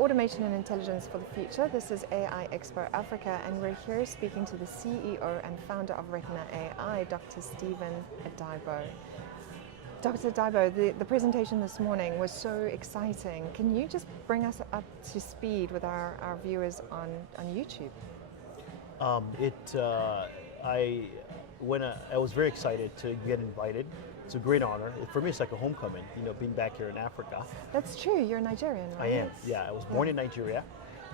Automation and Intelligence for the Future. This is AI Expo Africa, and we're here speaking to the CEO and founder of RETINA AI, Dr. Stephen Odaibo. Dr. Odaibo, the presentation this morning was so exciting. Can you just bring us up to speed with our viewers on YouTube? I was very excited to get invited. It's a great honor. For me, it's like a homecoming, being back here in Africa. That's true. You're Nigerian, right? I am, yeah. I was born in Nigeria,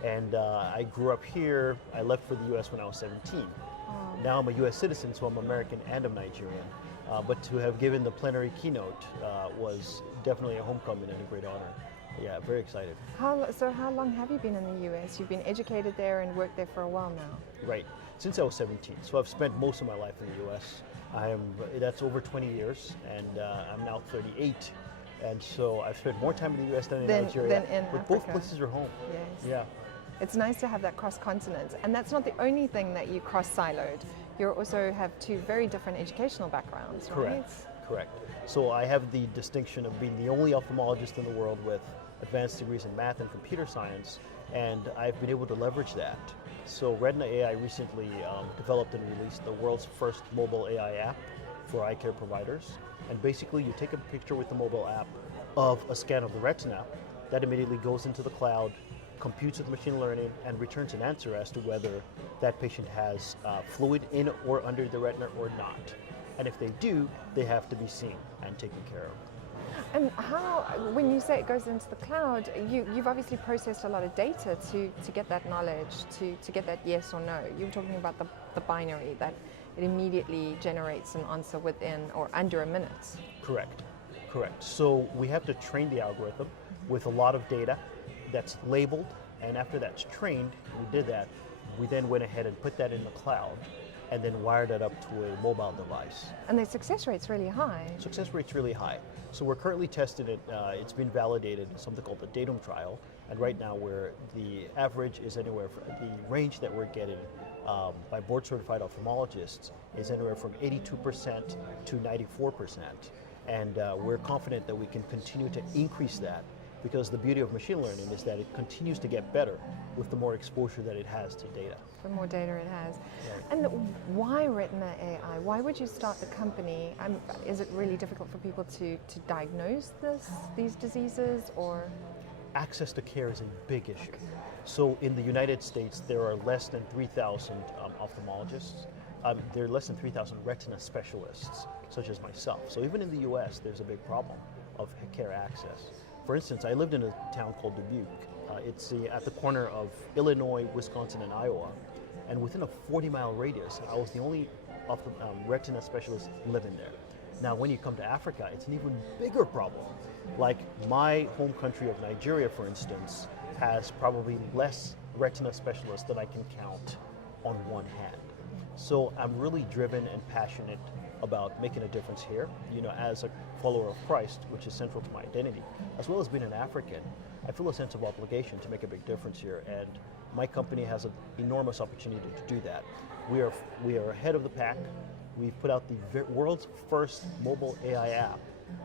and I grew up here. I left for the U.S. when I was 17. Oh. Now I'm a U.S. citizen, so I'm American and I'm Nigerian. But to have given the plenary keynote was definitely a homecoming and a great honor. Yeah, very excited. So how long have you been in the U.S.? You've been educated there and worked there for a while now. Right, since I was 17. So I've spent most of my life in the U.S. That's over 20 years, and I'm now 38. And so I've spent more time in the U.S. than in Nigeria. But both places are home. Yes. Yeah. It's nice to have that cross-continent. And that's not the only thing that you cross-siloed. You also have two very different educational backgrounds, right? Correct. So I have the distinction of being the only ophthalmologist in the world with advanced degrees in math and computer science, and I've been able to leverage that. So RETINA AI recently developed and released the world's first mobile AI app for eye care providers. And basically you take a picture with the mobile app of a scan of the retina, that immediately goes into the cloud, computes with machine learning, and returns an answer as to whether that patient has fluid in or under the retina or not. And if they do, they have to be seen and taken care of. And how, when you say it goes into the cloud, you've obviously processed a lot of data to get that knowledge, to get that yes or no. You were talking about the binary, that it immediately generates an answer within or under a minute. Correct. So we have to train the algorithm with a lot of data that's labeled, and after that's trained, we did that, we then went ahead and put that in the cloud and then wired it up to a mobile device. And the success rate's really high. Success rate's really high. So we're currently testing it, it's been validated in something called the datum trial, and right now the average is anywhere, the range that we're getting by board certified ophthalmologists is anywhere from 82% to 94%. And we're confident that we can continue to increase that, because the beauty of machine learning is that it continues to get better with the more exposure that it has to data. The more data it has. Right. And why RETINA AI? Why would you start the company? Is it really difficult for people to diagnose these diseases, or? Access to care is a big issue. Okay. So in the United States, there are less than 3,000 ophthalmologists. There are less than 3,000 retina specialists, such as myself. So even in the US, there's a big problem of care access. For instance, I lived in a town called Dubuque. It's at the corner of Illinois, Wisconsin, and Iowa. And within a 40-mile radius, I was the only retina specialist living there. Now, when you come to Africa, it's an even bigger problem. Like my home country of Nigeria, for instance, has probably less retina specialists than I can count on one hand. So I'm really driven and passionate about making a difference here. As a follower of Christ, which is central to my identity, as well as being an African, I feel a sense of obligation to make a big difference here, and my company has an enormous opportunity to do that. We are ahead of the pack. We've put out the world's first mobile AI app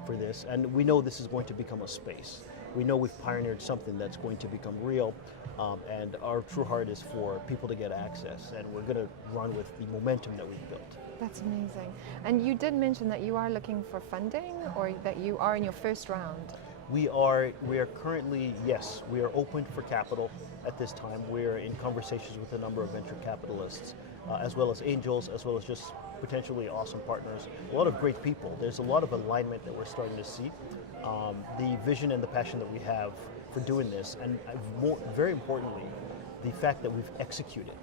for this, and we know this is going to become a space. We know we've pioneered something that's going to become real, and our true heart is for people to get access, and we're going to run with the momentum that we've built. That's amazing. And you did mention that you are looking for funding, or that you are in your first round. We are currently, yes, we are open for capital at this time. We're in conversations with a number of venture capitalists, as well as angels, as well as just potentially awesome partners. A lot of great people. There's a lot of alignment that we're starting to see. The vision and the passion that we have for doing this, and very importantly, the fact that we've executed.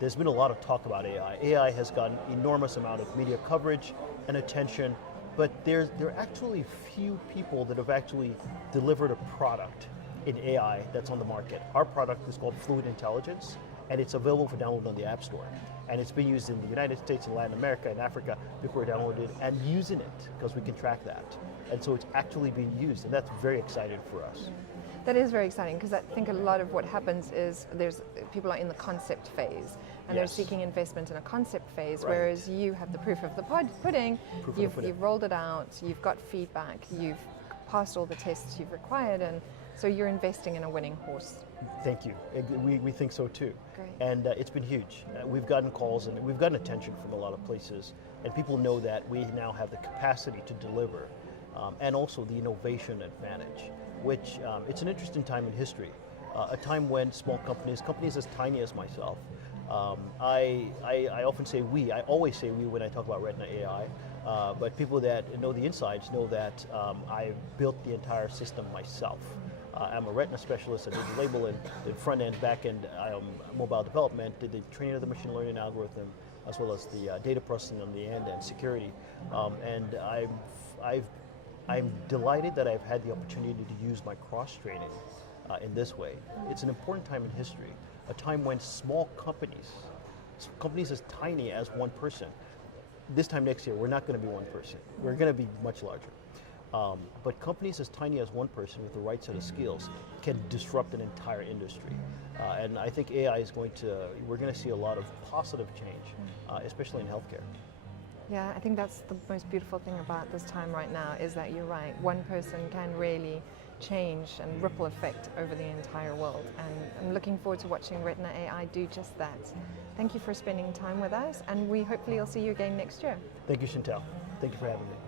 There's been a lot of talk about AI. AI has gotten enormous amount of media coverage and attention, but there are actually few people that have actually delivered a product in AI that's on the market. Our product is called Fluid Intelligence, and it's available for download on the App Store. And it's been used in the United States and Latin America and Africa. People are downloading it and using it because we can track that. And so it's actually being used, and that's very exciting for us. That is very exciting, because I think a lot of what happens is people are in the concept phase, and they're seeking investment in a concept phase, right. Whereas you have the proof of the pudding. You've rolled it out, you've got feedback, you've passed all the tests you've required, and so you're investing in a winning horse. Thank you. We think so too. Great. And it's been huge. We've gotten calls and we've gotten attention from a lot of places, and people know that we now have the capacity to deliver, and also the innovation advantage, which it's an interesting time in history, a time when small companies as tiny as myself, I often say we, I always say we when I talk about Retina AI, but people that know the insides know that I built the entire system myself. I'm a retina specialist. I did the label and did front end, back end, mobile development, did the training of the machine learning algorithm, as well as the data processing on the end and security. And I'm delighted that I've had the opportunity to use my cross training in this way. It's an important time in history, a time when small companies as tiny as one person, this time next year, we're not going to be one person. We're going to be much larger. But companies as tiny as one person with the right set of skills can disrupt an entire industry. And I think AI is we're going to see a lot of positive change, especially in healthcare. Yeah, I think that's the most beautiful thing about this time right now, is that you're right. One person can really change and ripple effect over the entire world. And I'm looking forward to watching Retina AI do just that. Thank you for spending time with us, and we hopefully will see you again next year. Thank you, Chantal. Thank you for having me.